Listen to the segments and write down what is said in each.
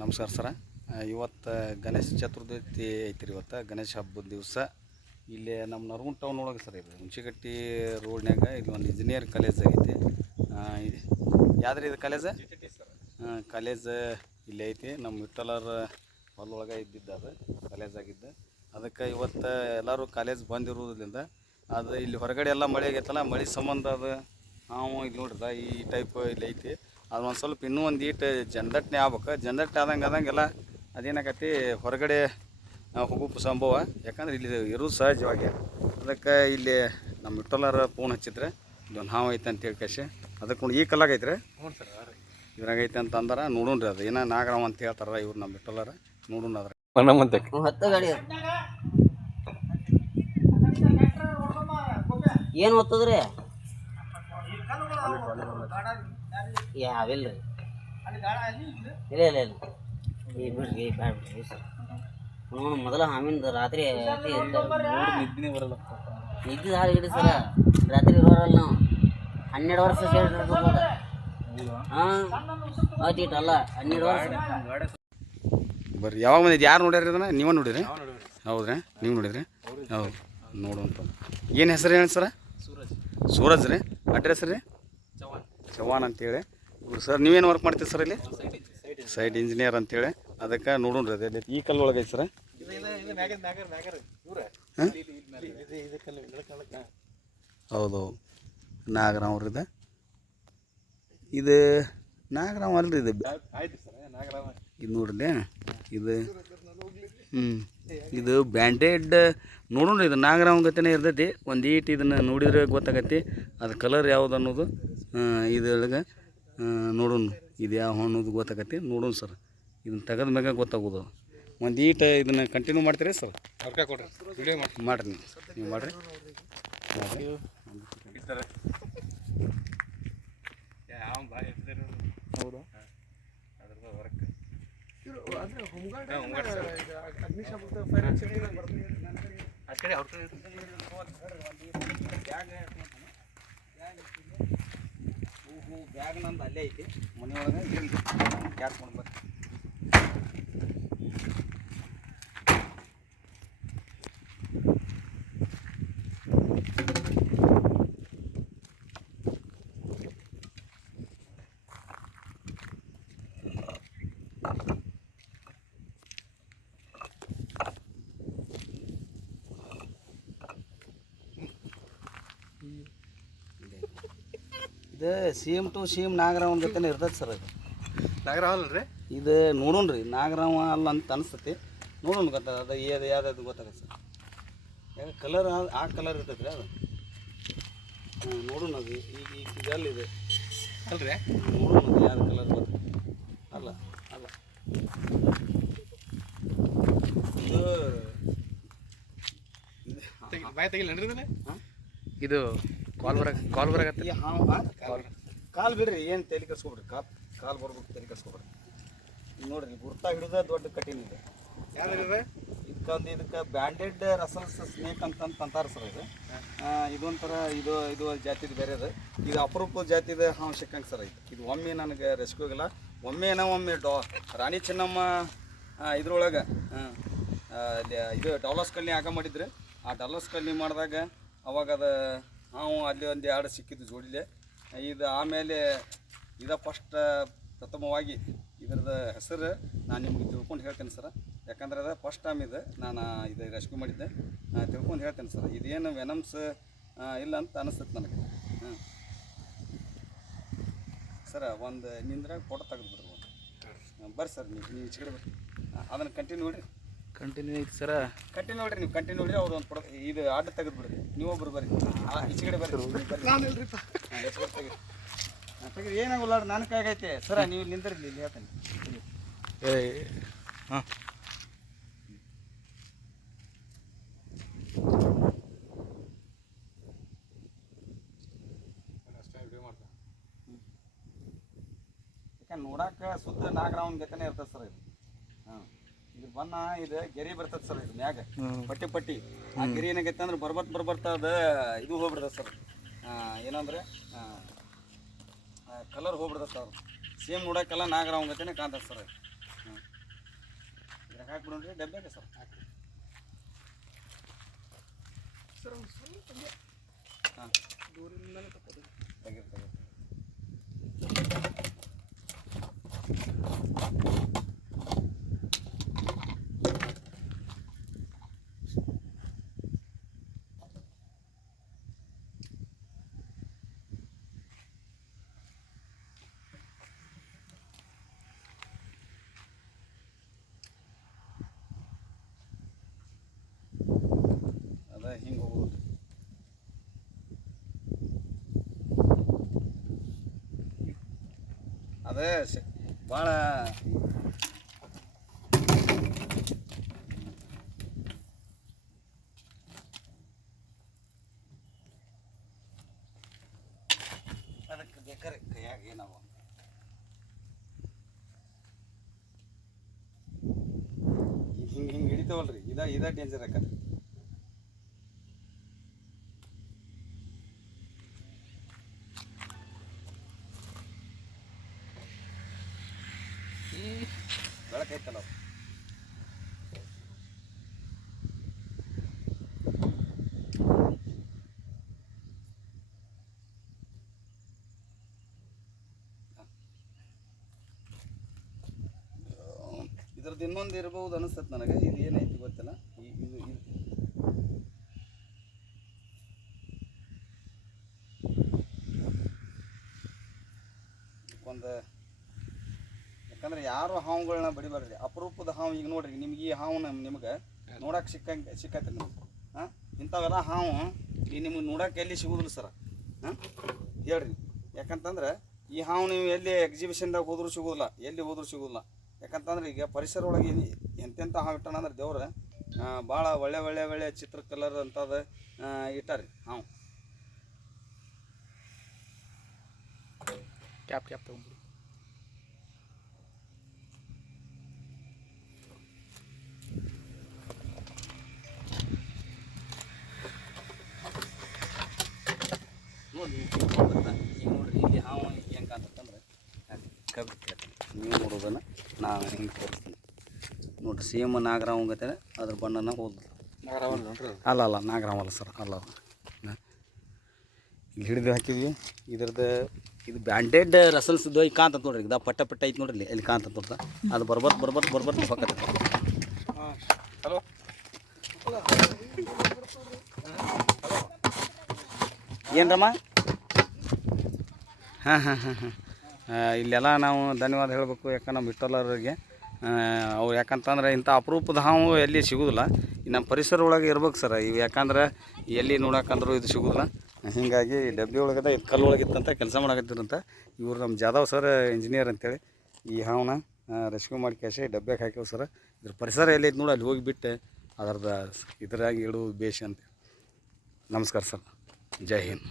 ನಮಸ್ಕಾರ ಸರ. ಇವತ್ತು ಗಣೇಶ ಚತುರ್ಥಿ ಐತ್ರಿ. ಇವತ್ತು ಗಣೇಶ ಹಬ್ಬದ ದಿವಸ ಇಲ್ಲಿ ನಮ್ಮ ನರಗುಂದ ಟೌನ್ ಒಳಗೆ ಸರ್, ಇದು ಹುಣಸಿಗಟ್ಟಿ ರೋಡ್ನ್ಯಾಗ ಇಲ್ಲಿ ಒಂದು ಇಂಜಿನಿಯರ್ ಕಾಲೇಜ್ ಐತಿ. ಯಾವ್ದ್ರಿ ಇದು ಕಾಲೇಜ್? ಕಾಲೇಜ್ ಇಲ್ಲಿ ಐತಿ. ನಮ್ಮ ವಿಠಲರ ಹೊಲೊಳಗೆ ಇದ್ದಿದ್ದು ಅದು ಕಾಲೇಜಾಗಿದ್ದು. ಅದಕ್ಕೆ ಇವತ್ತು ಎಲ್ಲರೂ ಕಾಲೇಜ್ ಬಂದಿರೋದ್ರಿಂದ ಅದು ಇಲ್ಲಿ ಹೊರಗಡೆ ಎಲ್ಲ ಮಳೆ ಆಗೈತಲ್ಲ, ಮಳೆ ಸಂಬಂಧ ಅದು ನಾವು ಇಲ್ಲಿ ನೋಡ್ರಿ ಈ ಟೈಪ್ ಇಲ್ಲಿ ಐತಿ. ಅದು ಒಂದು ಸ್ವಲ್ಪ ಇನ್ನೂ ಒಂದು ಈಟು ಜನದಟ್ಟಣೆ ಆಗ್ಬೇಕು. ಜನದಟ್ಟಣೆ ಆದಂಗೆಲ್ಲ ಅದೇನಾಗೈತಿ ಹೊರಗಡೆ ಹೋಗೋ ಸಂಭವ. ಯಾಕಂದ್ರೆ ಇಲ್ಲಿ ಇರೋದು ಸಹಜವಾಗಿ. ಅದಕ್ಕೆ ಇಲ್ಲಿ ನಮ್ಮ ವಿಠಲರ ಫೋನ್ ಹಚ್ಚಿದ್ರೆ ಇದೊಂದು ಹಾವು ಐತೆ ಅಂತೇಳಿ ಕಸಿ ಅದಕ್ಕೆ ನೋಡಿ ಈ ಕಲ್ಲಾಗ ಐತ್ರಿ. ಹ್ಞೂ ಸರ್, ಇದ್ರಾಗ ಐತೆ ಅಂತ ಅಂದ್ರೆ ನೋಡೋಣ್ರಿ. ಅದು ಏನೋ ನಾಗರಾವ್ ಅಂತ ಹೇಳ್ತಾರ ಇವ್ರು ನಮ್ಮ ವಿಠಲರ. ನೋಡೋಣ ಅದ್ರ ಏನು ಓದ್ತದ್ರಿ? ಯಾವಿಲ್ಲ ರೀ. ಇಲ್ಲ ಇಲ್ಲ ಇಲ್ಲ ಈ ಬಿಡ್ರಿ, ಬ್ಯಾಡ ಬಿಡ್ರಿ ಸರ್. ನೋಡು ಮೊದಲ ಹಾಮಿಂದ ರಾತ್ರಿ ನಿದ್ದೆ ಬರಲ್ಲ. ನಿದ್ದೆ ಹಾಳು ಹಿಡಿ ಸರ, ರಾತ್ರಿ ಇರೋರಲ್ಲ ನಾವು. 12 ವರ್ಷ ಸೇರಿರ್ಬೋದು. ಹಾಂ ಅಲ್ಲ 12 ವರ್ಷ ಬರ್ರಿ. ಯಾವಾಗ ಬಂದಿದ್ದು? ಯಾರು ನೋಡ್ಯಾರ ಇದನ್ನ? ನೀವೇ ನೋಡಿರಿ? ಹೌದ್ರಿ, ನೀವು ನೋಡಿದ್ರಿ? ಹೌದು, ನೋಡುವಂತ. ಏನು ಹೆಸರು ಹೇಳಿ ಸರ? ಸೂರಜ್ ರೀ. ಅಡ್ರೆಸ್ ರೀ? ಚವಾನ್ ಅಂತೇಳಿ. ಸರ್ ನೀವೇನು ವರ್ಕ್ ಮಾಡ್ತೀರಿ ಸರ್ ಇಲ್ಲಿ? ಸೈಟ್ ಇಂಜಿನಿಯರ್ ಅಂತೇಳಿ. ಅದಕ್ಕೆ ನೋಡೋಣ್ರಿ ಅದೇ ಈ ಕಲ್ಲು ಒಳಗೆ ಐತೆ ಸರ. ಹೌದು, ನಾಗರಾವ್ರಿದ. ಇದು ನಾಗರಾವ್ ಅಲ್ರಿ, ಇದು ಇದು ನೋಡ್ರಿ. ಇದು ಇದು ಬ್ಯಾಂಡೆಡ್ ನೋಡೋಣ್ರಿ. ಇದು ನಾಗರಾವ್ ಗತಿನೇ ಇರ್ತೈತಿ. ಒಂದು ಈಟ್ ಇದನ್ನು ನೋಡಿದ್ರೆ ಗೊತ್ತಾಗತ್ತೆ ಅದು ಕಲರ್ ಯಾವ್ದು ಅನ್ನೋದು. ಇದ್ರೊಳಗೆ ನೋಡೋಣ ಇದು ಯಾವ ಅನ್ನೋದು ಗೊತ್ತಾಗತ್ತೆ. ನೋಡೋಣ ಸರ್, ಇದನ್ನು ತೆಗೆದ ಮ್ಯಾಗ ಗೊತ್ತಾಗೋದು. ಒಂದು ಈಟ್ ಇದನ್ನು ಕಂಟಿನ್ಯೂ ಮಾಡ್ತೀರಿ ಸರ್? ಮಾಡಿರಿ, ನೀವು ಮಾಡಿರಿ. ಹೌದು, ಬ್ಯಾಗ್ ನಂದು ಅಲ್ಲೇ ಐತಿ ಮನೆಯೊಳಗೆ. ಗ್ಯಾಸ್ ಮಾಡ್ಬೇಕು. ಇದು ಸೇಮ್ ಟು ಸೇಮ್ ನಾಗರಾವ್ ಜೊತೆ ಇರ್ತೈತೆ ಸರ್. ಅದು ನಾಗರಾವ್ ಅಲ್ರಿ ಇದು. ನೋಡೋಣ್ರಿ, ನಾಗರಾವ ಅಲ್ಲ ಅಂತ ಅನಿಸ್ತೈತಿ. ನೋಡೋಣ ಗೊತ್ತಾಗ ಅದು ಯಾವ್ದು ಗೊತ್ತಾಗತ್ತೆ ಸರ್. ಯಾಕೆ ಕಲರ್ ಆ ಕಲರ್ ಇರ್ತೈತೆ ರೀ ಅದು. ನೋಡೋಣ ಅದು ಈಗ ಇದಲ್ಲಿದೆ ಅಲ್ರಿ. ನೋಡೋಣ ಅದು ಯಾವ್ದು ಕಲರ್ ಗೊತ್ತ. ಅಲ್ಲ ಅಲ್ಲ ಇದು ಬಾಯ್ ತೆಗಿಲ್ಲ. ಇದು ಕಾಲ್ ಬರಾಗತ್ತೆ. ಕಾಲು ಬಿಡ್ರಿ, ಏನು ತಲೆ ಕರ್ಸ್ಕೊಬಿಡ್ರಿ. ಕಾಲು ಬರ್ಬೇಕು, ತಲೆ ಕರ್ಸ್ಕೊಬಿಡ್ರಿ. ನೋಡ್ರಿ, ಗುರ್ತಾ ಹಿಡಿದ ದೊಡ್ಡ ಕಠಿಣ ಇದೆ. ಇದಕ್ಕೆ ಬ್ಯಾಂಡೆಡ್ ರಸಲ್ಸ್ ಸ್ನೇಕ್ ಅಂತಾರೆ ಸರ್. ಇದು ಇದೊಂಥರ ಇದು ಜಾತಿದು ಬೇರೆ ಅದು. ಇದು ಅಪರೂಪದ ಜಾತಿದ ಹಾವು ಸಿಕ್ಕಂಗೆ ಸರ್. ಇದು ಒಮ್ಮೆ ನನಗೆ ರೆಸ್ಕ್ಯೂ ಆಗಿಲ್ಲ. ಒಮ್ಮೆ ರಾಣಿ ಚೆನ್ನಮ್ಮ ಇದ್ರೊಳಗೆ ಇದು ಡಾಲರ್ಸ್ ಕಲ್ನಿ ಆಗ ಮಾಡಿದ್ರು. ಆ ಡಾಲರ್ಸ್ ಕಲ್ನಿ ಮಾಡಿದಾಗ ಅವಾಗ ಅದು ಹಾವು ಅಲ್ಲಿ ಒಂದು 2 ಸಿಕ್ಕಿದ್ದು ಜೋಡಿಲೆ. ಇದು ಆಮೇಲೆ ಪ್ರಥಮವಾಗಿ ಇದರದ ಹೆಸರು ನಾನು ನಿಮ್ಗೆ ತಿಳ್ಕೊಂಡು ಹೇಳ್ತೇನೆ ಸರ್. ಯಾಕಂದ್ರೆ ಅದು ಫಸ್ಟ್ ಟೈಮ್ ಇದು ನಾನು ಇದು ರೆಸ್ಕ್ಯೂ ಮಾಡಿದ್ದೆ. ತಿಳ್ಕೊಂಡು ಹೇಳ್ತೇನೆ ಸರ್. ಇದೇನು ವೆನಮ್ಸ್ ಇಲ್ಲ ಅಂತ ಅನಿಸ್ತೈತೆ ನನಗೆ. ಸರ ಒಂದು ನಿಂದ್ರಾಗ ಫೋಟೋ ತೆಗೆದು ಬಿಡ್ರಿ. ಬರ್ರಿ ಸರ್, ನೀವು ಈಚೆ ಕಡೆ ಬರ್ರಿ. ಅದನ್ನು ಕಂಟಿನ್ಯೂ ನೋಡಿರಿ. ಕಂಟಿನ್ಯೂ ಐತಿ ಸರ. ಕಂಟಿನ್ಯೂ ನೋಡಿರಿ, ನೀವು ಕಂಟಿನ್ಯೂ ನೋಡಿರಿ. ಅವ್ರು ಒಂದು ಇದು ಆರ್ಡರ್ ತೆಗೆದು ಬಿಡ್ರಿ. ನೀವೊಬ್ರು ಬರ್ರಿ, ಈಚೆ ಕಡೆ ಬರ್ರಿ. ತೆಗೀರಿ, ಏನಾಗಲ್ಲ. ನನ್ನ ಕೈಗೈತೆ ಸರ. ನೀವು ನಿಂದ್ರಿ, ಇಲ್ಲಿ ಹೇಳ್ತೇನೆ. ಹಾಂ, ಯಾಕಂದ್ರೆ ನೋಡಕ್ಕೆ ಶುದ್ಧ ನಾಗರಾವನ ಗತಿನೇ ಇರ್ತದೆ ಸರ್ ಇದು. ಹಾಂ, ಇದು ಬಣ್ಣ ಇದು ಗೆರಿ ಬರ್ತದೆ ಸರ್. ಇದು ಮ್ಯಾಗ ಪಟ್ಟಿ ಆ ಗೆರಿ ಏನಾಗೈತೆ ಅಂದ್ರೆ ಬರ್ಬರ್ತಾ ಅದು ಇದು ಹೋಗ್ಬಿಡ್ತದೆ ಸರ್. ಏನಂದ್ರೆ ಕಲರ್ ಹೋಗ್ಬಿಡ್ತದೆ ಸರ್. ಸೇಮ್ ನೋಡೋಕ್ಕೆಲ್ಲ ನಾಗರಾವ್ ಗತಿನೇ ಕಾಣ್ತದೆ ಸರ್. ಇದ್ರಾಗ ಹಾಕ್ಬಿಡೋಣ್ರಿ ಡಬ್ಬ್ಯಾಗ ಸರ್. ಹಾಂ ದೂರಿಂದಲೇ ತಪ್ಪೋದು. ತೆಗಿರಿ. ಅದ ಹಿಂಗೆ ಹೋಗೋದು. ಅದೇ ಭಾಳ ಅದಕ್ಕೆ ಬೇಕಾರೆ ಕೈಯಾಗ ಏನವ ಹಿಂಗೆ ಹಿಡಿತಾವಲ್ರಿ, ಇದ ಡೇಂಜರ್ ಆಕತ್ರಿ. ಬೆಳಕೈತಲ್ಲ ಇದ್ರದ್ದು ಇನ್ನೊಂದು ಇರ್ಬೋದು ಅನಿಸ್ತದೆ ನನಗೆ. ಇದು ಏನೈತಿ ಗೊತ್ತಿಲ್ಲ. ಇದು ಒಂದು ಯಾಕಂದ್ರೆ ಯಾರು ಹಾವುಗಳನ್ನ ಬಡಿಬಾರ್ರಿ. ಅಪರೂಪದ ಹಾವು ಈಗ ನೋಡ್ರಿ, ನಿಮ್ಗೆ ಈ ಹಾವು ನಿಮ್ಗೆ ನೋಡಕ್ಕೆ ಸಿಕ್ಕತ್ತೆ ನಿಮ್ಗೆ. ಹಾಂ ಇಂಥವೆಲ್ಲ ಹಾವು ಈ ನಿಮ್ಗೆ ನೋಡಕ್ಕೆ ಎಲ್ಲಿ ಸಿಗೋದಿಲ್ಲ ಸರ. ಹಾಂ ಹೇಳ್ರಿ, ಯಾಕಂತಂದ್ರೆ ಈ ಹಾವು ನೀವು ಎಲ್ಲಿ ಎಕ್ಸಿಬಿಷನ್ದಾಗ ಹೋದ್ರೂ ಸಿಗೋದಿಲ್ಲ, ಎಲ್ಲಿ ಹೋದ್ರೂ ಸಿಗೋದಿಲ್ಲ. ಯಾಕಂತಂದ್ರೆ ಈಗ ಪರಿಸರ ಒಳಗೆ ಎಂತೆಂಥ ಹಾವು ಇಟ್ಟಾನ ಅಂದ್ರೆ ದೇವ್ರ ಭಾಳ ಒಳ್ಳೆ ಚಿತ್ರ ಕಲರ್ ಅಂತದ ಇಟ್ಟಾರಿ ಹಾವು. ಕ್ಯಾಪ್ ತಗೊಂಡ್ಬಿಡಿ. ನೋಡ್ರಿ ಈಗ ನೋಡ್ರಿ, ಇಲ್ಲಿ ಹಾವು ಹೆಂಗೆ ಕಾಣ್ತಂದ್ರೆ ನೀವು ನೋಡೋದನ್ನು ನಾನು ಹಿಂಗೆ ತೋರಿಸ್ತೀನಿ ನೋಡ್ರಿ. ಸೇಮ್ ನಾಗರಾವ್ ಗತೆ ಅದ್ರ ಬಣ್ಣನ ಹೋದ. ಅಲ್ಲ ನಾಗರಾವಲ್ಲ ಸರ್, ಅಲ್ಲ. ಇಲ್ಲಿ ಹಿಡಿದು ಹಾಕಿದ್ವಿ. ಇದ್ರದ್ದು ಇದು ಬ್ಯಾಂಡೆಡ್ ರಸಲ್ಸ್ದು ಈಗ ಕಾಂತ ನೋಡ್ರಿ. ಇದು ಪಟ್ಟ ಐತೆ ನೋಡ್ರಿ, ಇಲ್ಲಿ ಕಾಂತ ನೋಡ್ದ. ಅದು ಬರ್ಬರ್ತ ಹೊಕ್ಕತ್ತೆ. ಹಲೋ ಏನರಮ್ಮ? ಹಾಂ ಇಲ್ಲೆಲ್ಲ ನಾವು ಧನ್ಯವಾದ ಹೇಳಬೇಕು. ಯಾಕಂದ್ರೆ ನಮ್ಮ ಇಷ್ಟಲ್ಲರಿಗೆ ಅವ್ರು ಯಾಕಂತಂದ್ರೆ ಇಂಥ ಅಪರೂಪದ ಹಾವು ಎಲ್ಲಿ ಸಿಗೋದಿಲ್ಲ. ನಮ್ಮ ಪರಿಸರ ಒಳಗೆ ಇರ್ಬೇಕು ಸರ್ ಇವು. ಯಾಕಂದ್ರೆ ಎಲ್ಲಿ ನೋಡಕ್ಕಂದ್ರೂ ಇದು ಸಿಗೋದಿಲ್ಲ. ಹೀಗಾಗಿ ಡಬ್ಬಿ ಒಳಗದ ಇದು ಕಲ್ಲು ಒಳಗಿತ್ತಂತ ಕೆಲಸ ಮಾಡಕತ್ತಿರಂತ ಇವ್ರು ನಮ್ಮ ಜಾಧವ್ ಸರ್ ಇಂಜಿನಿಯರ್ ಅಂತೇಳಿ ಈ ಹಾವನ್ನ ರೆಸ್ಕ್ಯೂ ಮಾಡಿ ಕ್ಯಾಶೆ ಡಬ್ಬ್ಯಾಗ ಹಾಕ್ಯವ ಸರ್. ಇದ್ರ ಪರಿಸರ ಎಲ್ಲೈತೆ ನೋಡಿ, ಅಲ್ಲಿ ಹೋಗಿಬಿಟ್ಟು ಅದರದ ಇದ್ರಾಗಿ ಇಡೋದು ಬೇಷ್ ಅಂತ. ನಮಸ್ಕಾರ ಸರ್, ಜೈ ಹಿಂದ್.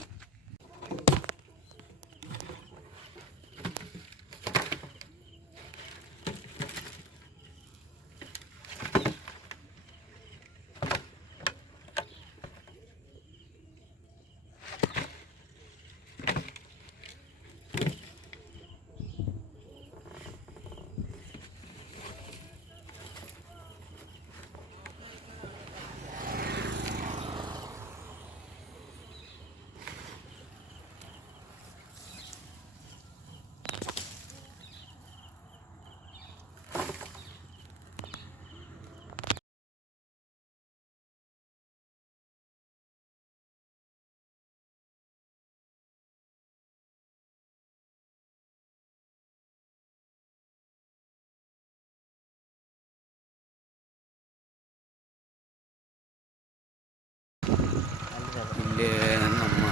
ಇಲ್ಲಿ ನಮ್ಮ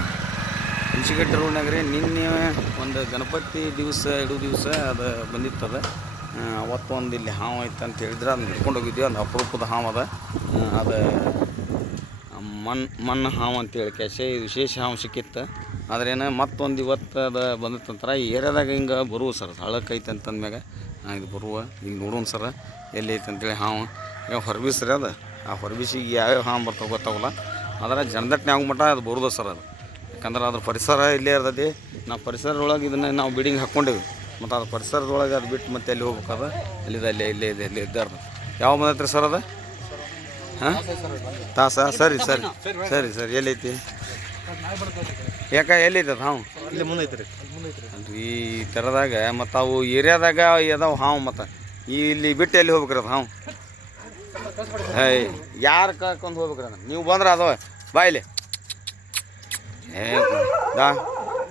ಹುಣಸಿಗಟ್ಟಿ ರೋಡ್ನಾಗ್ರಿ ನಿನ್ನೆ ಒಂದು ಗಣಪತಿ ಇಡೋ ದಿವಸ ಅದು ಬಂದಿತ್ತದ. ಅವತ್ತೊಂದು ಇಲ್ಲಿ ಹಾವು ಐತೆ ಅಂತ ಹೇಳಿದ್ರೆ ಅದನ್ನ ಹಿಡ್ಕೊಂಡು ಹೋಗಿದ್ವಿ. ಅದು ಅಪರೂಪದ ಹಾವು ಅದ. ಅದು ಮಣ್ಣು ಹಾವು ಅಂತೇಳಿ ಕ್ಯಾಶೆ ವಿಶೇಷ ಹಾವು ಸಿಕ್ಕಿತ್ತು. ಆದ್ರೇನು ಮತ್ತೊಂದು ಇವತ್ತು ಅದು ಬಂದಿತ್ತಂತಾರೆ. ಈ ಏರಿಯಾದಾಗ ಹಿಂಗೆ ಬರುವ ಸರ್, ಹಳಕ್ಕೆ ಐತೆ ಅಂತಂದ್ಮ್ಯಾಗ ಇದು ಬರುವ ಹಿಂಗೆ ನೋಡೋಣ ಸರ ಎಲ್ಲಿ ಐತೆ ಅಂತೇಳಿ ಹಾವು. ಈಗ ಹೊರಬಿಸ್ರಿ ಅದು. ಆ ಹೊರಬಿಸಿಗೆ ಯಾವ್ಯಾವ ಹಾವು ಬರ್ತಾವೆ ಗೊತ್ತಾಗಲ್ಲ. ಆದರೆ ಜನದಟ್ಟನೆ ಆಗೋ ಮಟ್ಟ ಅದು ಬರೋದು ಸರ್ ಅದು. ಯಾಕಂದ್ರೆ ಅದ್ರ ಪರಿಸರ ಇಲ್ಲೇ ಇರ್ತೈತಿ. ನಾವು ಪರಿಸರದೊಳಗೆ ಇದನ್ನು ನಾವು ಬಿಲ್ಡಿಂಗ್ ಹಾಕ್ಕೊಂಡೇವಿ. ಮತ್ತು ಅದು ಪರಿಸರದೊಳಗೆ ಅದು ಬಿಟ್ಟು ಮತ್ತೆ ಎಲ್ಲಿ ಹೋಗ್ಬೇಕದ ಇಲ್ಲೇ ಇದೆ ಇಲ್ಲಿ ಇದ್ದಾರ್ದು ಯಾವ ಬಂದೈತ್ರಿ ಸರ್ ಅದು ಹಾಂ ತಾಸ ಸರಿ ಎಲ್ಲೈತಿ ಯಾಕೆ ಎಲ್ಲೈತೆ ಅದು ಹಾವು ಇಲ್ಲಿ ಮುಂದೈತೆ ರೀ ಅಲ್ರಿ ಈ ಥರದಾಗ ಮತ್ತು ಅವು ಏರಿಯಾದಾಗ ಅದಾವ ಹಾವು ಮತ್ತು ಇಲ್ಲಿ ಬಿಟ್ಟು ಎಲ್ಲಿ ಹೋಗ್ಬೇಕ್ರಿ ಅದು ಹಾವು ಯಾರು ಕರ್ಕೊಂಡು ಹೋಗ್ಬೇಕ್ರಿ ಅದನ್ನು ನೀವು ಬಂದ್ರೆ ಅದಾವ ಬಾಯಿಲಿ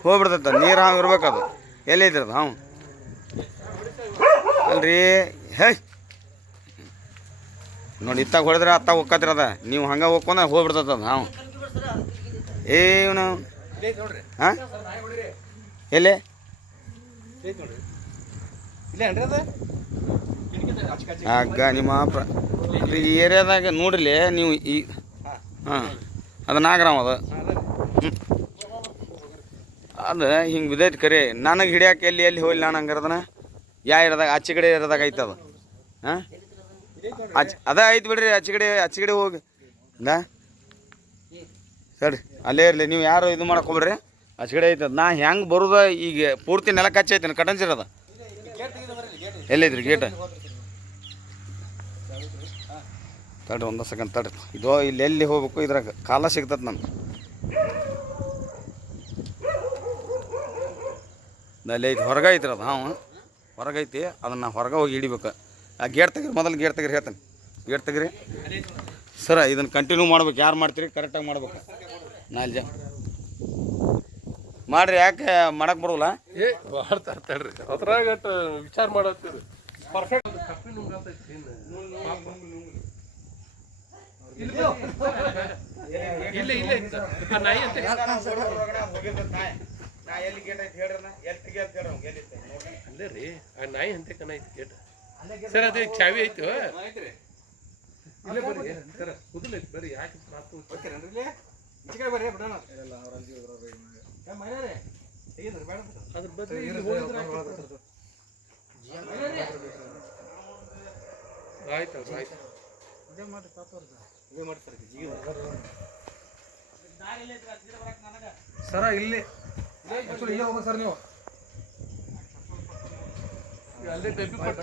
ಹೋಗ್ಬಿಡ್ತೈತೆ ನೀರು ಹಾವು ಇರ್ಬೇಕದು ಎಲ್ಲೈತ್ರಿ ಅದು ಹಾವು ಅಲ್ರಿ ನೋಡಿ ಇತ್ತಾಗ ಹೊಡೆದ್ರೆ ಅತ್ತಾಗ ಹೋಗ್ಕತ್ರಿ ಅದ ನೀವು ಹಂಗೆ ಹೋಗ್ಕೊಂಡ ಹೋಗ್ಬಿಡ್ತದ ಅದು ಹಾವು ಇವನು ಹಾಂ ಎಲ್ಲಿ ಆಗ ನಿಮ್ಮ ಈ ಏರಿಯಾದಾಗ ನೋಡ್ರಿ ನೀವು ಈ ಹಾಂ ಅದು ನಾಗರಾಮ್ ಅದು ಅದು ಹಿಂಗೆ ಬಿದ್ದೈತೆ ಕರೆ ನನಗೆ ಹಿಡಿಯಾಕೆ ಎಲ್ಲಿ ಹೋಗ್ಲಿ ನಾನು ಹಂಗಾರದನ ಇರೋದಾಗ ಆಚೆ ಕಡೆ ಇರೋದಾಗ ಐತೆ ಅದು ಹಾಂ ಅದ ಐತೆ ಬಿಡ್ರಿ ಆಚೆ ಕಡೆ ಹೋಗಿ ಸರಿ ಅಲ್ಲೇ ಇರಲಿ ನೀವು ಯಾರು ಇದು ಮಾಡಕ್ಕೋಗ್ರಿ ಆಚೆ ಕಡೆ ಐತದ ನಾ ಹೆಂಗೆ ಬರೋದ ಈಗ ಪೂರ್ತಿ ನೆಲಕ್ಕೆ ಹಚ್ಚೈತೇನೆ ಕಟಂಚಿರದ ಎಲ್ಲೈತ್ರಿ ಗೇಟ್ ತಡ್ರಿ ಒಂದು ಸೆಕೆಂಡ್ ತಡ್ರಿ ಇದು ಇಲ್ಲಿ ಎಲ್ಲಿ ಹೋಗ್ಬೇಕು ಇದ್ರಾಗ ಕಾಲ ಸಿಗ್ತದೆ ನನಗೆ ಅಲ್ಲಿ ಐತಿ ಹೊರಗೆ ಐತ್ರಿ ಅದು ಹಾವು ಹೊರಗೈತಿ ಅದನ್ನು ಹೊರಗೆ ಹೋಗಿ ಹಿಡಿಬೇಕು ಆ ಗೇಟ್ ತೆಗಿರಿ ಮೊದಲು ಗೇಟ್ ತೆಗಿರಿ ಹೇಳ್ತಾನೆ ಗೇಟ್ ತೆಗಿರಿ ಸರ ಇದನ್ನು ಕಂಟಿನ್ಯೂ ಮಾಡ್ಬೇಕು ಯಾರು ಮಾಡ್ತೀರಿ ಕರೆಕ್ಟಾಗಿ ಮಾಡ್ಬೇಕು ನಾಲ್ಕು ಜನ ಮಾಡ್ರಿ ಯಾಕೆ ಮಾಡಕ್ಕೆ ಬರೋಲ್ಲ ಮಾಡ್ತಾರ್ತಾಳ್ರಿ ಅದ್ರಾಗ ವಿಚಾರ ಮಾಡತ್ತೀರಿ ಪರ್ಫೆಕ್ಟ್ ಅಲ್ಲೇ ರೀ ಆ ನಾಯಿ ಅಂತ ಕನ ಐತಿ ಗೇಟ್ ಸರ್ ಅದೇ ಚಾವಿ ಐತು ಸರ್ ಕುದಲೈತಿ ಬರ್ರಿ ಯಾಕೆ ಅದ್ರ ಬಗ್ಗೆ ಆಯ್ತು ಸರ ಇಲ್ಲಿ ಹೋಗ ಸರ್ ನೀವು ಅಲ್ಲೇ ಡಬ್ಬಿ ಕೊಟ್ಟು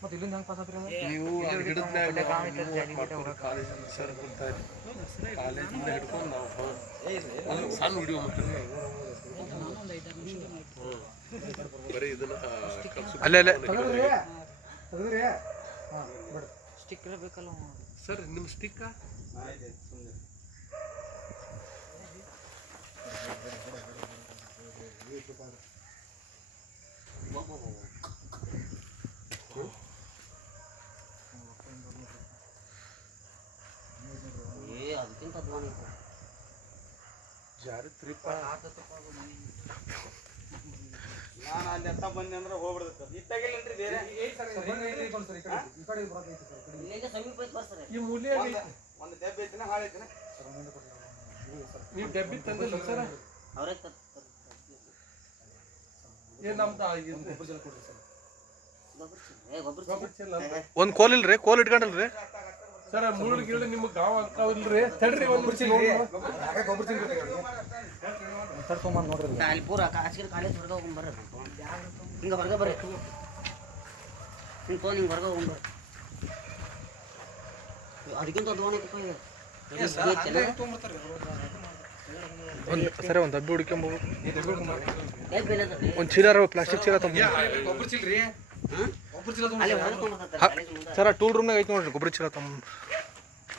ಮತ್ತೆ ಇಲ್ಲಿಂದ ಹೆಂಗೆ ಪಾಸ್ ಆತ್ರಿ ನೀವು ಹಿಡಿದ್ಮ್ಯಾಗ ಕಾಲೇಜಿಂದ ಸರ್ ಬರ್ತಾರೆ ಕಾಲೇಜಿಂದ ಹಿಡ್ಕೊಂಡು ನಾವು ಸಣ್ಣ ವಿಡಿಯೋ ಮಾಡ್ತೀವಿ ಬರೀ ಇದನ್ನ ಅಲ್ಲೇ ಸ್ಟಿಕ್ಕರ್ ಬೇಕಲ್ಲ ಸರ್ ನಿಮ್ಮ ಸ್ಟಿಕ್ಕ ಅದಕ್ಕಿಂತ ಅಧ್ವಾನ ಜಾರಿತ್ರಿಪ್ಪ ನಾನು ಅಲ್ಲಿ ಎತ್ತ ಬಂದೆ ಅಂದ್ರೆ ಹೋಗ್ಬಿಡ್ತೈತೆ ಇತ್ತಾಗಿಲ್ಲಂತ್ರಿ ಬೇರೆ ಸಮೀಪ ಐತೆ ಬರ್ತಾರೆ ಈ ಮೂಲೆ ಒಂದು ಡಬ್ಬಿ ಐತಿನ ಹಾಳು ಐತಿನ ನೀವು ಡಬ್ಬಿ ತಂದಿಲ್ಲ ಸರ್ ಅವರೇ ಏನು ನಮ್ದು ಒಂದು ಕೋಲ್ ಇಲ್ರಿ ಕೋಲ್ ಇಟ್ಕೊಂಡಲ್ರಿ ಸರ್ ಮುಳ್ಳು ಗಿಳ್ಳು ನಿಮ್ಗೆ ಗಾವ್ ಆಗ್ತಾವಿಲ್ರಿ ತಡ್ರಿ ಒಂದು ಅಲ್ಲಿ ಪೂರ ಆಚೆ ಕಾಲೇಜ್ ಹೊರಗೆ ಹೋಗ್ಬರ್ರಿ ಹಿಂಗೆ ಹೊರಗೆ ಬರ್ರಿ ಹಿಂಗೆ ತೊಗೊಂಡು ಹಿಂಗೆ ಹೊರಗೆ ಹೋಗ್ಬರ್ರಿ ಅದಕ್ಕಿಂತ ಅಧ್ವಾನ ಸರಿ ಒಂದು ಡಬ್ಬಿ ಹುಡ್ಕೊಂಬೋದು ಒಂದು ಚೀಲ ಪ್ಲಾಸ್ಟಿಕ್ ಚೀಲ ತುಂಬ ಸರ ಟೂಲ್ ರೂಮ್ನಾಗ ಐತಿ ನೋಡ್ರಿ ಗೊಬ್ಬರ ಚೀಲ ತುಂಬ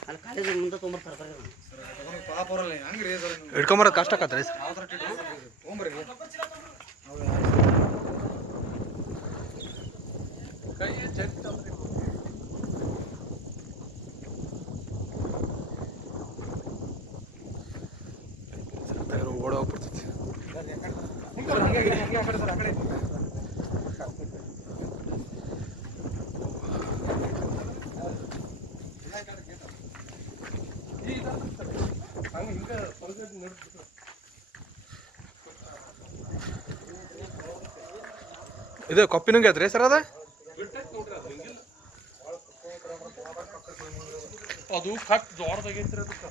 ಅಲ್ಲಿ ಕಾಲೇಜ್ ಮುಂದೆ ತೊಗೊಂಬರ್ತಾರೆ ಹಿಡ್ಕೊಂಬರೋದು ಕಷ್ಟ ಆಕತ್ರಿ ಓಡ ಹೋಗ್ಬಿಡ್ತೈತಿ ಇದು ಕೊಪ್ಪಿನಂಗೆ ಐತ್ರಿ ಸರ್ ಅದ ಅದು ಕಟ್ ಜೋರದಾಗೈತ್ರಿ ಅದಕ್ಕೆ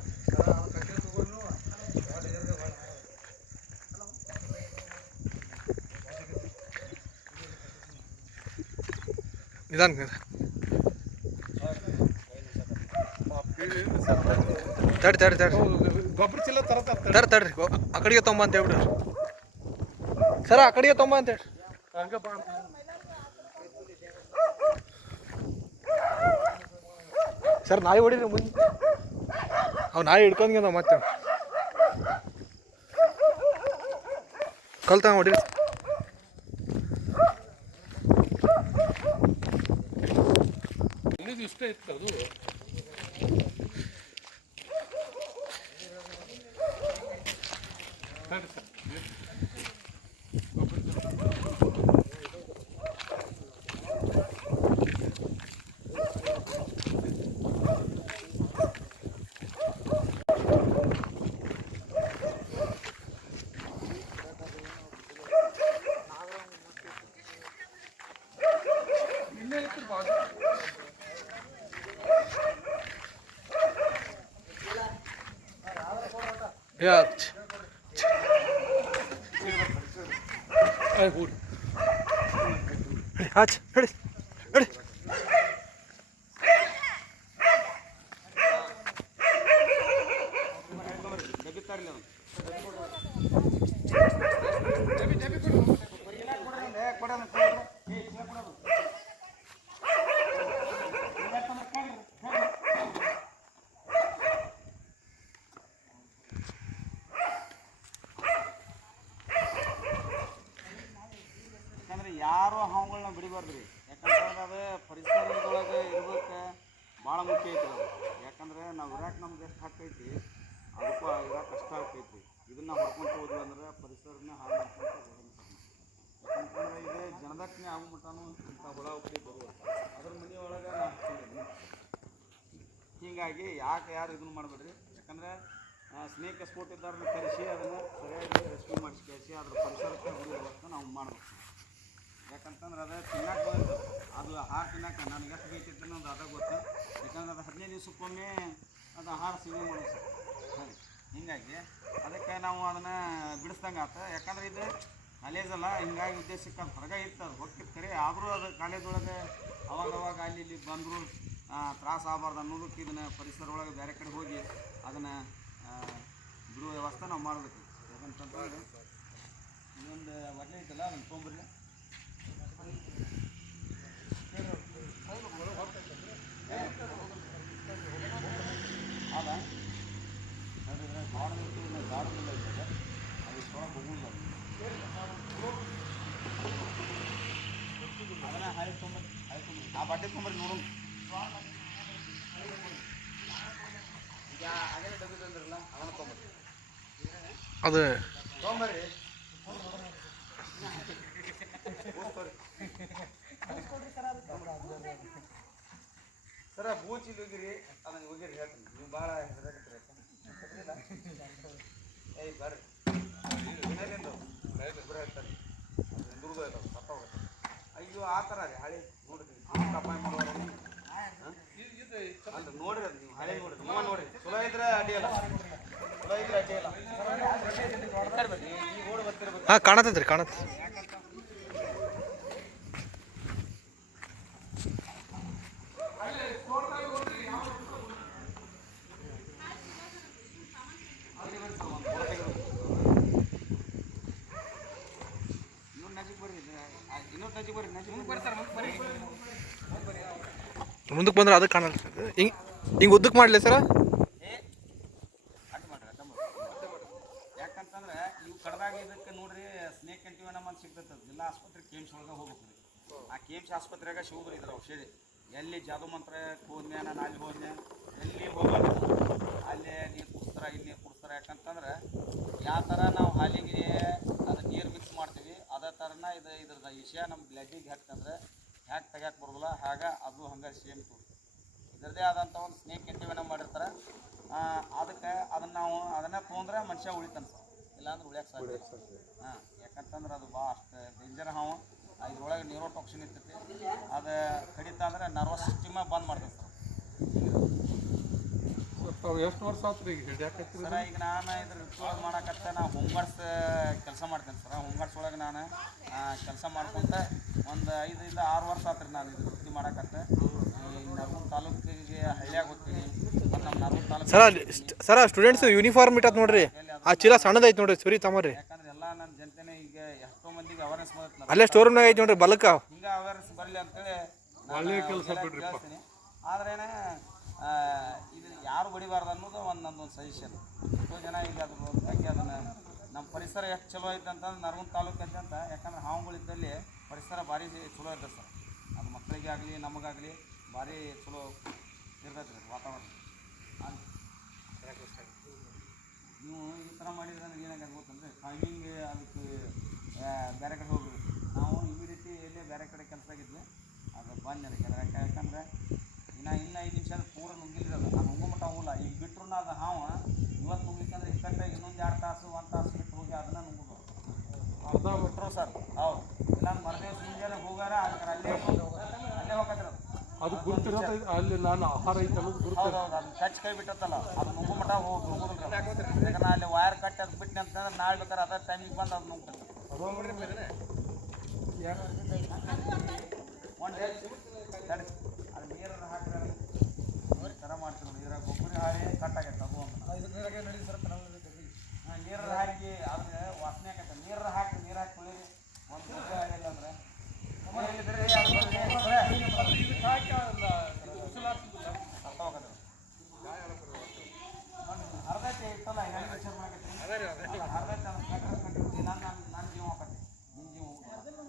ನಿಧಾನ ತಡ್ರಿ ತಡ್ರಿ ತಡ್ರಿ ಗೊಬ್ಬರ ಚೀಲ ತಡ್ರಿ ಆ ಕಡೆಗೆ ತೊಂಬ ಅಂತ ಹೇಳ್ಬಿಡ್ರಿ ಸರ ಆ ಕಡೆಗೆ ತೊಂಬ ಅಂತ ಹೇಳ್ರಿ ಹಂಗೆ ಬಾ ಸರ್ ನಾಯಿ ಹೊಡಿರಿ ಮುಂದೆ ಅವು ನಾಯಿ ಹಿಡ್ಕೊಂಡ್ಗೆ ಮತ್ತೆ ಕಲ್ತ ಹೊಡಿರಿ ಇನ್ನಿದು ಇಷ್ಟೇ ಇತ್ತು ಅದು ಸರಿ ಸರ್ ಆಚ್ ಹೇಳಿ ಹೇಳಿ ಯಾಕಂದ್ರೆ ಯಾರು ಹಾವುಗಳನ್ನ ಬಿಡಬಾರ್ದು ರೀ. ಯಾಕಂತಂದ್ರೆ ಅದು ಪರಿಸರದೊಳಗೆ ಇರ್ಬೇಕು ಭಾಳ ಮುಖ್ಯ ಐತಿ ಅದು. ಯಾಕಂದ್ರೆ ನಾವು ಇರಾಕ್ ನಮ್ಗೆ ಎಷ್ಟು ಹಾಕೈತಿ ಅದಕ್ಕೂ ಇರಾಕ್ ಕಷ್ಟ ಆಗ್ತೈತಿ. ಇದನ್ನ ಹೊಡ್ಕೊಂತ ಹೋದ್ವಿ ಅಂದ್ರೆ ಪರಿಸರನೇ ಹಾಳು ಮಾಡ್ಕೊಂತ ಹೋಗೋಣ. ಯಾಕಂತಂದ್ರೆ ಇದು ಜನದಟ್ಟಣೆ ಆಗೋ ಮಟ್ಟನೂ ಇಂಥ ಹುಳ ಹುಪ್ಪಡಿ ಬರುವ ಅದ್ರ ಮನೆಯೊಳಗೆ ನಾವು ಹಾಕೊಂಡಿದ್ವಿ. ಹೀಗಾಗಿ ಯಾರು ಇದನ್ನು ಮಾಡಬೇಡ್ರಿ. ಯಾಕಂದ್ರೆ ಸ್ನೇಕ್ ಎಸ್ಪೋರ್ಟ್ ಇದ್ದಾರನ್ನ ಕರೆಸಿ ಅದನ್ನು ಸರಿಯಾಗಿ ರೆಸ್ಕ್ಯೂ ಮಾಡಿಸಿ ಕಳಿಸಿ ಅದ್ರ ಪರಿಸರಕ್ಕೆ ಹುಡಿ ವ್ಯವಸ್ಥೆ ನಾವು ಮಾಡಬೇಕು. ಯಾಕಂತಂದ್ರೆ ಅದು ತಿನ್ನಕ್ಕೆ ಬಂದು ಅದು ಆಹಾರ ತಿನ್ನಕ್ಕೆ ನನಗೆ ಎಷ್ಟು ಬೇಕಿತ್ತು ಅನ್ನೋದು ಅದಾಗ ಗೊತ್ತು. ಯಾಕಂದ್ರೆ ಅದು 15 ದಿವಸಕ್ಕೊಮ್ಮೆ ಅದು ಆಹಾರ ಸೇವನೆ ಮಾಡೋದು ಸರಿ. ಹೀಗಾಗಿ ಅದಕ್ಕೆ ನಾವು ಅದನ್ನು ಬಿಡಿಸ್ದಂಗೆ ಆತ. ಯಾಕಂದ್ರೆ ಇದು ಕಾಲೇಜಲ್ಲ, ಹಿಂಗಾಗಿ ಉದ್ದೇಶಕ್ಕೆ ಅದು ಹೊರಗೆ ಇತ್ತು, ಅದು ಹೋಗ್ತಿತ್ತು ಖರೆ. ಆದರೂ ಅದು ಕಾಲೇಜೊಳಗೆ ಅವಾಗವಾಗ ಅಲ್ಲಿ ಇಲ್ಲಿ ಬಂದರೂ ತ್ರಾಸ ಆಗಬಾರ್ದು ಅನ್ನೋದಕ್ಕೆ ಇದನ್ನು ಪರಿಸರ ಒಳಗೆ ಬೇರೆ ಕಡೆ ಹೋಗಿ ಅದನ್ನು ಬಿಡುವ ವ್ಯವಸ್ಥೆ ನಾವು ಮಾಡಬೇಕು. ಯಾಕಂತಂದ್ರೆ ಇದೊಂದು ಒಳ್ಳೆ ಐತಲ್ಲ ಅದನ್ನು ತೊಗೊಂಬರ್ಲಿ. ಹೌದಾ ನೋಡಿದ್ರೆ ಗಾರ್ಡನ್ ಇರ್ತದೆ ಅದು ತೊಗೊಳಕ್ಕೆ ಹೋಗಿಲ್ಲ. ಅದನ್ನು ಹಾಳಿ ತೊಗೊಂಬರ್ರಿ ಆ ಬಟ್ಟೆ ತೊಗೊಂಬರ್ರಿ ನೋಡೋಣ. ಈಗ ಹಾಗೆಲ್ಲ ಡಬ್ಬಿ ತಂದಿರಲ್ಲ ಅದನ್ನು ತೊಗೊಂಬರ್ರಿ ಅದು ತೊಗೊಂಬರ್ರಿ. ಸರ ಬೂಚಿಲ್ಲಿ ಹೋಗಿರಿ ಅದನ್ನು ಹೋಗಿರಿ ಹೇಳ್ತೀನಿ. ನೀವು ಭಾಳ ಹೆದರಾಕತ್ತೀರಿ. ಏಯ್ ಬರ್ರಿ ಏನೇನಿಂದು ಇಬ್ಬರು ಹೇಳ್ತಾರೆ ದುರ್ದು ಇದಾವೆ ಸತ್ತ ಹೋಗುತ್ತೆ. ಅಯ್ಯೋ ಆ ಥರ ರೀ ಹಳಿ ನೋಡಿರಿ ಅಪಾಯ ಮಾಡುವಾಗ ಅಲ್ಲ ನೋಡ್ರಿ ಅದು ನೀವು ಹಳೆ ನೋಡ್ರಿ ನೀವು ನೋಡ್ರಿ. ಚಲೋ ಇದ್ರೆ ಅಡ್ಡಿಯಲ್ಲ, ಚಲೋ ಇದ್ರೆ ಅಡ್ಡಿಯಲ್ಲ. ಈಗ ಓಡಿ ಬರ್ತಿರ್ಬೇಕು. ಹಾಂ ಕಾಣತ್ತೈತೆ ರೀ ಕಾಣತ್ತೆ. ಮುಂದಕ್ಕೆ ಬಂದ್ರೆ ಅದಕ್ಕೆ ಕಾಣಲ್ಲ. ಹಿಂಗೆ ಉದ್ದಕ್ಕೆ ಮಾಡಲಿ ಸರ. ಯಾಕಂತಂದ್ರೆ ಇವು ಕಡ್ದಾಗ ಇದಕ್ಕೆ ನೋಡ್ರಿ ಸ್ನೇಕ್ ಆಂಟಿವೆನಮ್ ಅಂತ ಸಿಗ್ತೈತೆ. ಜಿಲ್ಲಾ ಆಸ್ಪತ್ರೆ KIMS ಒಳಗೆ ಹೋಗ್ಬೇಕು ರೀ. ಆ KIMS ಆಸ್ಪತ್ರೆಯಾಗ ಶಿವಬ್ರು ಇದ್ರ ಔಷಧಿ. ಎಲ್ಲಿ ಜಾದು ಮಂತ್ರಕ್ಕೆ ಹೋದ್ನೆ ನಾನು ಅಲ್ಲಿ ಹೋದ್ನೆ ಎಲ್ಲಿ ಹೋಗಲ್ಲ. ಅಲ್ಲಿ ನೀರು ಕುಡಿಸ್ತಾರ ಇಲ್ಲಿ ನೀರು ಕುಡಿಸ್ತಾರ. ಯಾಕಂತಂದ್ರೆ ಯಾವ ಥರ ನಾವು ಹಾಲಿಗೆ ಅದು ನೀರು ಮಿಕ್ಸ್ ಮಾಡ್ತೀವಿ ಅದೇ ಥರನ ಇದ್ರದ್ದು ವಿಷಯ ನಮ್ಮ ಬ್ಲಡ್ಡಿಗೆ ಹಾಕ್ತಂದ್ರೆ ಹ್ಯಾಕೆ ತೆಗ್ಯಾಕೆ ಬರೋದಿಲ್ಲ. ಹಾಗೆ ಅದು ಹಂಗೆ ಸೇಮ್ ಟು ಇದರದೇ ಆದಂಥ ಒಂದು ಸ್ನೇಕ್ ಆಂಟಿವೆನಮ್ ಮಾಡಿರ್ತಾರೆ. ಅದಕ್ಕೆ ಅದನ್ನು ತೊಗೊಂಡ್ರೆ ಮನುಷ್ಯ ಉಳಿತಾನೆ ಸರ್, ಇಲ್ಲಾಂದ್ರೆ ಉಳಿಯೋಕೆ ಸಾಧ್ಯ. ಹಾಂ ಯಾಕಂತಂದ್ರೆ ಅದು ಭಾಳ ಅಷ್ಟು ಡೇಂಜರ್ ಹಾವು. ಇದ್ರೊಳಗೆ ನ್ಯೂರೋಟಾಕ್ಸಿನ್ ಇರ್ತೈತಿ. ಅದು ಕಡಿತ ಅಂದರೆ ನರ್ವಸ್ ಸಿಸ್ಟಮ ಬಂದ್ ಮಾಡ್ತೈತೆ ಸರ್. ತಾವು ಎಷ್ಟು ವರ್ಷ ಆತ್ರಿ ಈಗ ಹಿಡಿಯಾಕತ್ತೀರಿ ಸರ ಈಗ ನಾನು ಇದ್ರ ರಿಪೋರ್ಟ್ ಮಾಡಕತ್ತೆ ನಾ ಹೋಮ್ಗಾರ್ಡ್ಸ್ ಕೆಲಸ ಮಾಡ್ತೇನೆ ಸರ ಹೋಮ್ಗಾರ್ಡ್ಸ್ ಒಳಗೆ ನಾನು ಕೆಲಸ ಮಾಡ್ಕೊಂತ ಒಂದು 5 6 ವರ್ಷ ಆತ್ರಿ ನಾನು ಇದು ವೃತ್ತಿ ಮಾಡಕತ್ತೆ ನರಗುಂದ ತಾಲೂಕಿಗೆ ಹಳ್ಳಿಯಾಗ ಹೋಗ್ತೀನಿ ಮತ್ತು ನಮ್ಮ ನರಗುಂದ ತಾಲೂಕು ಸರ ಸ್ಟೂಡೆಂಟ್ಸ್ ಯೂನಿಫಾರ್ಮ್ ಇಟ್ಟತ್ ನೋಡ್ರಿ ಆ ಚೀಲ ಸಣ್ಣದೈತೆ ನೋಡ್ರಿ ಸುರಿ ತಮ್ಮರ್ರಿ ಯಾಕಂದ್ರೆ ಎಲ್ಲ ನನ್ನ ಜನತೆನೇ ಈಗ ಎಷ್ಟೋ ಮಂದಿಗೆ ಅವೇರ್ನೆಸ್ ಮಾಡ್ತಾರೆ ಅಲ್ಲೇ ಸ್ಟೋರ್ ರೂಮ್ನಾಗ ಐತಿ ನೋಡ್ರಿ ಬಲಕ ಹಿಂಗೆ ಅವೇರ್ನೆಸ್ ಬರಲಿ ಅಂತೇಳಿ ಒಳ್ಳೆ ಕೆಲಸ ಬಿಡ್ರಿ ಕೇಳ್ತೀನಿ ಆದ್ರೇನೆ ಇದು ಯಾರು ಬಡಿಬಾರ್ದು ಅನ್ನೋದು ನನ್ನೊಂದು ಸಜೆಷನ್ ಎಷ್ಟೋ ಜನ ಈಗ ಅದ್ರ ಬಗ್ಗೆ ಅದನ್ನು ನಮ್ಮ ಪರಿಸರ ಎಷ್ಟು ಚಲೋ ಐತೆ ಅಂತಂದ್ರೆ ನರಗುಂದ ತಾಲೂಕು ಅಂತ ಯಾಕಂದ್ರೆ ಹಾವುಗಳಿದ್ದಲ್ಲಿ ಪರಿಸರ ಭಾರಿ ಚಲೋ ಇರ್ತದೆ ಸರ್ ಅದು ಮಕ್ಕಳಿಗೆ ಆಗಲಿ ನಮಗಾಗಲಿ ಭಾರಿ ಚಲೋ ಇರ್ತೈತೆ ರೀ ವಾತಾವರಣ ನೀವು ಈ ಥರ ಮಾಡಿದ್ರೆ ನನಗೆ ಏನಾಗ ಗೊತ್ತಂದರೆ ಟೈಮಿಂಗ್ ಅದಕ್ಕೆ ಬೇರೆ ಕಡೆ ಹೋಗ್ಬೇಕು ನಾವು ಇಮಿಡಿಯೇಟ್ಲಿ ಎಲ್ಲೇ ಬೇರೆ ಕಡೆ ಕೆಲಸದಾಗಿದ್ವಿ ಅದು ಬಂದು ನನಗೆ ಯಾಕಂದ್ರೆ ಇನ್ನು 5 ನಿಮಿಷ ಪೂರ ನುಗ್ಗಿಲಿರೋದು ನಾನು ನುಂಗೋ ಮಟ್ಟ ಹೋಗಲ್ಲ ಈಗ ಬಿಟ್ಟರು ಅದು ಹಾವು ಇವತ್ತು ನುಗ್ಗಿಕಂದ್ರೆ ಇಕ್ಕಟ್ಟಾಗಿ ಇನ್ನೊಂದು 2 ತಾಸು 1 ತಾಸು ಬಿಟ್ಟು ಹೋಗಿ ಅದನ್ನು ನುಂಗೋದು ಬಿಟ್ಟರು ಸರ್ ಹೌದು ಇಲ್ಲ ಮರದೇ ಮುಂಜಾನೆ ಹೋಗಾರ ಅದಕ್ಕೆ ಅಲ್ಲೇ ಹೋಗತ್ತಿರೋದು ಅದು ಗುರುತಿರೋದು ಅಲ್ಲಿ ನಾನು ಆಹಾರ ಐತೆ ಅನ್ನೋದು ಗುರುತು ಹೌದು ಅದು ಟಚ್ ಕೈ ಬಿಟ್ಟತ್ತಲ್ಲ ಅದು ನುಂಗೋ ಮಟ್ಟ ಹೋಗಿ ನುಂಗೋದಿಲ್ಲ ಯಾಕಂದ್ರೆ ನಾ ಅಲ್ಲಿ ವೈರ್ ಕಟ್ಟಿ ಅದು ಬಿಟ್ಟು ಅಂತಂದ್ರೆ ನಾಳೆ ಬೇಕಾದ್ರೆ ಅದೇ ಟೈಮಿಗೆ ಬಂದು ಅದು ನುಂಗ್ತದೆ ಅದು ನೀರನ್ನು ಹಾಕಿದ್ರೆ ಥರ ಮಾಡ್ತೀವಿ ನೋಡಿ ಇದ್ರಾಗ ಗೊಬ್ಬರ ಹಾಳಿ ಕಟ್ಟಾಗೈತೆ ಅದು ಅಂತ ನೀರಲ್ಲಿ ಹಾಕಿ ಅದ್ರ ವಾಸನೆ ಆಗತ್ತೆ ನೀರು ಹಾಕಿ ಕುಳೀರಿ ಒಂದು ಗೊಬ್ಬರ ಹಾಳಿಲ್ಲ ಅಂದರೆ ಅರ್ಧಕ್ಕೆ ಇತ್ತಲ್ಲ ಹೆಂಗೆ ವಿಚಾರ ಮಾಡಕತ್ತಿ ಅರ್ಧಕ್ಕೆ ನನ್ನ ಜೀವ ಹೋಗತ್ತೆ ನಿನ್ನ ಜೀವ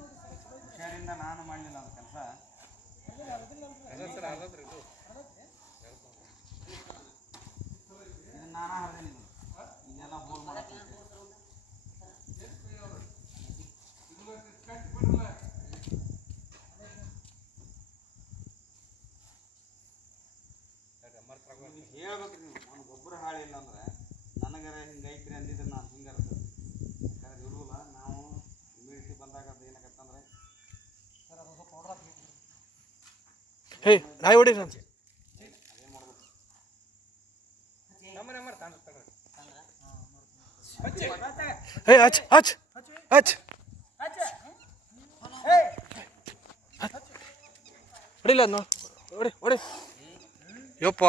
ಹುಷಾರಿಂದ ನಾನು ಮಾಡಲಿಲ್ಲ ಅದು ಕೆಲಸ ಇದನ್ನು ನಾನು ಹರಿದೀನಿ ಇದೆಲ್ಲ ಹೋಲ್ ಮಾಡಕ್ಕೆ ಹೇಳ್ಬೇಕ್ರಿ ನೀವು ನಾನು ಗೊಬ್ಬರ ಹಾಳಿಲ್ಲ ಅಂದ್ರೆ ನನಗರ ಹಿಂಗೆ ಐತ್ರಿ ಅಂದಿದ್ರೆ ನಾನು ಹಿಂಗೆ ಯಾಕಂದ್ರೆ ಇರೋಲ್ಲ ನಾವು ಇಮ್ಯುನಿಟಿ ಬಂದಾಗ ಅದು ಏನಾಗತ್ತಂದ್ರೆ ಸರ್ ಅದು ಸ್ವಲ್ಪ ಪೌಡ್ರ್ ಹಾಕಿ ಹೇ ನಾಯಿ ಹೊಡಿ ನಾನು ಅದೇನು ಮಾಡ್ಬೇಕು ಹೇ ಹಚ್ ಹಚ್ ಹಚ್ ಹೊಡಿಲ್ಲ ಅದು ನೋಡಿ ಹೊಡಿ ಯಪ್ಪ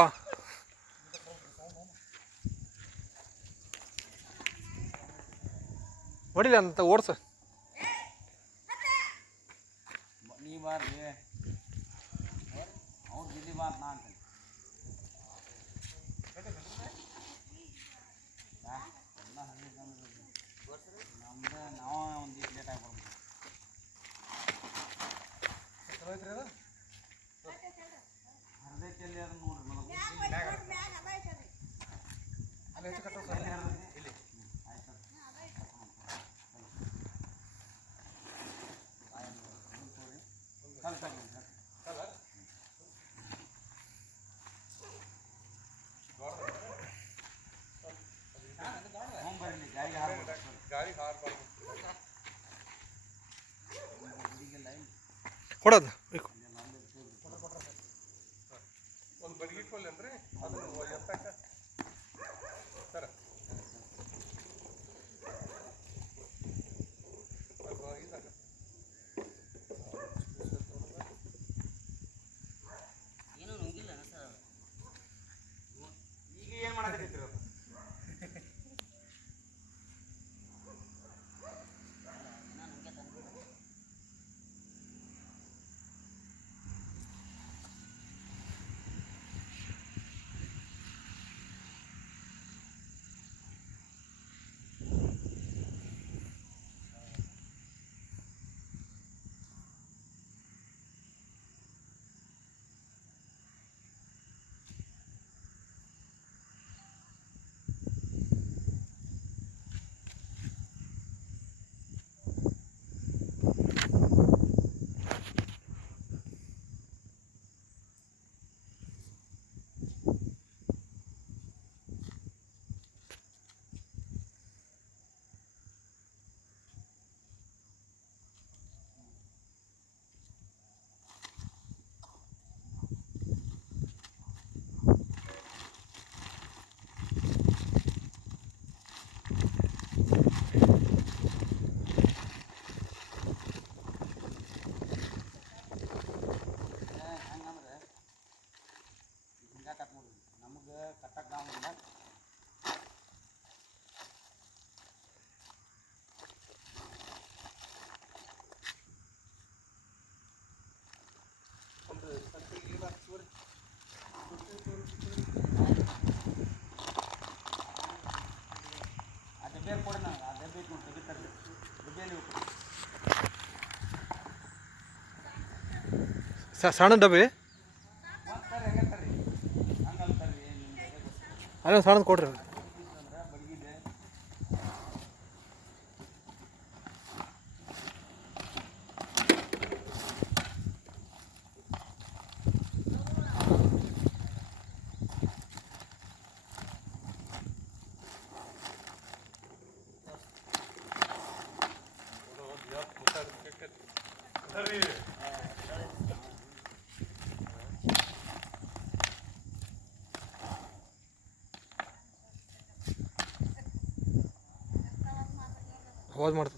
ಹೊಡಿಲ್ಲ ಅಂತ ಓಡ್ಸ ನೀ ಬಾರ್ರಿ ಅವ್ರು ಜಿದ್ದಿ ಬಾರ್ ನಾ ಅಂತೀನಿ ಎಲ್ಲ ನಮ್ದು ನಾವು ಒಂದು ಲೇಟ್ ಆಗಿ ಬರ್ಬೇಕು ಅರ್ಧಕ್ಕೆಲ್ಲಿ ಅದನ್ನು ನೋಡ್ರಿ ಕೊಡೋದು ಬೇಕು ಒಂದು ಬಡ್ಗಿ ಕೊಲ್ಲಿ ಅಂದ್ರೆ ಅದನ್ನು ಎತ್ತಕ್ಕ ಸರ ಏನೂ ನುಂಗಿಲ್ಲ ಸರ್ ಈಗ ಏನು ಮಾಡಕತ್ತಿದ್ರು ಸಣ್ಣ ಡಬ್ಬಿ ಅಲ್ಲೊಂದು ಸಣ್ಣದು ಕೊಡ್ರಿ ಅವ್ರಿಗೆ. ಆವಾಜ್ ಮಾಡ್ತದೆ.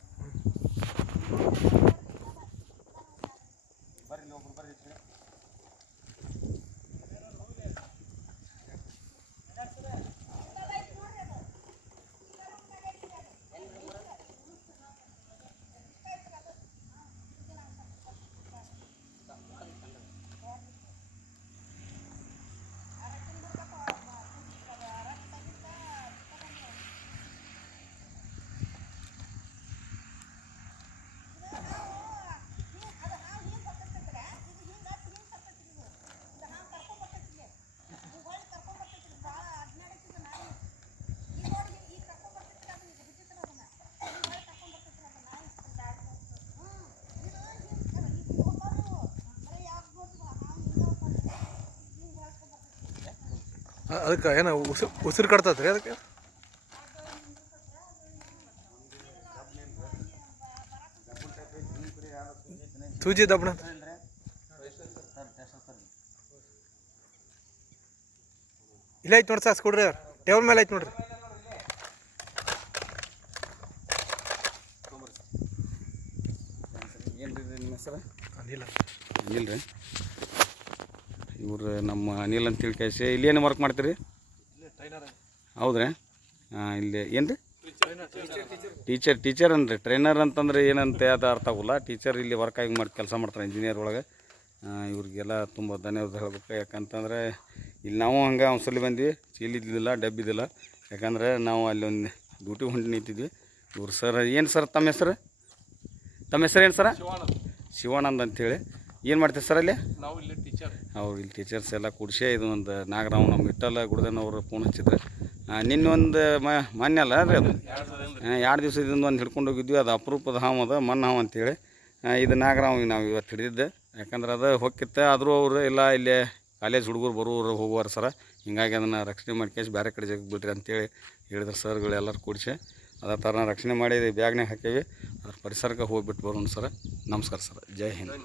ಅದಕ್ಕೆ ಏನೋ ಉಸಿರು ಕಟ್ತತ್ರಿ ಅದಕ್ಕೆ. ಸೂಜಿ ದಬ್ಬಣ ಇಲ್ಲ ಐತೆ ನೋಡಿ ಸಾಸ್ ಕೊಡ್ರಿ, ಟೇಬಲ್ ಮೇಲೆ ಐತೆ ನೋಡ್ರಿ. ಏನು ರೀ ನಿಮ್ಮ ಹೆಸರು? ಅನಿಲ್ ಅನಿಲ್ ರೀ. ಇವ್ರು ನಮ್ಮ ಅನಿಲ್ ಅಂತೇಳಿ ಕಳಿಸಿ ಇಲ್ಲಿ ಏನು ವರ್ಕ್ ಮಾಡ್ತೀರಿ? ಹೌದ್ರಿ. ಇಲ್ಲಿ ಏನು ರೀ? ಟೀಚರ್ ಅನ್ರಿ. ಟ್ರೈನರ್ ಅಂತಂದ್ರೆ ಏನಂತೆ ಅದು ಅರ್ಥ ಆಗೋಲ್ಲ. ಟೀಚರ್ ಇಲ್ಲಿ ವರ್ಕ್ ಆಗಿ ಮಾಡಿ ಕೆಲಸ ಮಾಡ್ತಾರೆ ಇಂಜಿನಿಯರ್ ಒಳಗೆ. ಇವ್ರಿಗೆಲ್ಲ ತುಂಬ ಧನ್ಯವಾದ ಹೇಳ್ಬೇಕು. ಯಾಕಂತಂದರೆ ಇಲ್ಲಿ ನಾವು ಹಂಗೆ ಒಂದ್ಸಲಿ ಬಂದ್ವಿ, ಚೀಲಿದ್ದಿಲ್ಲ ಡಬ್ಬಿದ್ದಿಲ್ಲ. ಯಾಕಂದರೆ ನಾವು ಅಲ್ಲಿ ಒಂದು ಡ್ಯೂಟಿ ಹೊಂಟು ನಿಂತಿದ್ವಿ. ಇವ್ರು ಸರ್ ಏನು ಸರ್ ತಮ್ಮ ಹೆಸರು? ತಮ್ಮ ಹೆಸರು ಏನು ಸರ? ಶಿವಾನಂದ್ ಅಂಥೇಳಿ. ಏನು ಮಾಡ್ತೀವಿ ಸರ್ ಅಲ್ಲಿ? ನಾವು ಇಲ್ಲಿ ಟೀಚರ್. ಅವ್ರು ಇಲ್ಲಿ ಟೀಚರ್ಸ್ ಎಲ್ಲ ಕೂಡಿಸಿ ಇದು ಒಂದು ನಾಗರಾವ್ ನಮ್ಮ ವಿಠ್ಠಲ ಗುಡ್ದನವರು ಫೋನ್ ಹಚ್ಚಿದ್ರು. ನಿನ್ನೆ ಒಂದು ಮಾನ್ಯ ಅಲ್ಲ ರೀ ಅದು, 2 ದಿವಸದಿಂದ ಒಂದು ಹಿಡ್ಕೊಂಡು ಹೋಗಿದ್ವಿ. ಅದು ಅಪರೂಪದ ಹಾವು ಅದ, ಮಣ್ಣು ಹಾವು ಅಂತೇಳಿ. ಇದು ನಾಗರಾವ್ ನಾವು ಇವತ್ತು ಹಿಡಿದಿದ್ದೆ. ಯಾಕಂದ್ರೆ ಅದು ಹೋಗಿತ್ತೆ. ಆದರೂ ಅವರು ಎಲ್ಲ ಇಲ್ಲೇ ಕಾಲೇಜ್ ಹುಡುಗರು ಬರೋರು ಹೋಗುವಾರ ಸರ. ಹಿಂಗಾಗಿ ಅದನ್ನು ರಕ್ಷಣೆ ಮಾಡ್ಕೇಸಿ ಬೇರೆ ಕಡೆ ಜಾಗ ಬಿಡ್ರಿ ಅಂತೇಳಿ ಹೇಳಿದ್ರು ಸರ್ಗಳು ಎಲ್ಲರೂ ಕೂಡಿಸಿ. ಅದೇ ಥರ ರಕ್ಷಣೆ ಮಾಡಿ ಬ್ಯಾಗ್ನಾಗ ಹಾಕೀವಿ. ಅದ್ರ ಪರಿಸರಕ್ಕೆ ಹೋಗ್ಬಿಟ್ಟು ಬರೋಣ ಸರ. ನಮಸ್ಕಾರ ಸರ್. ಜೈ ಹಿಂದ್.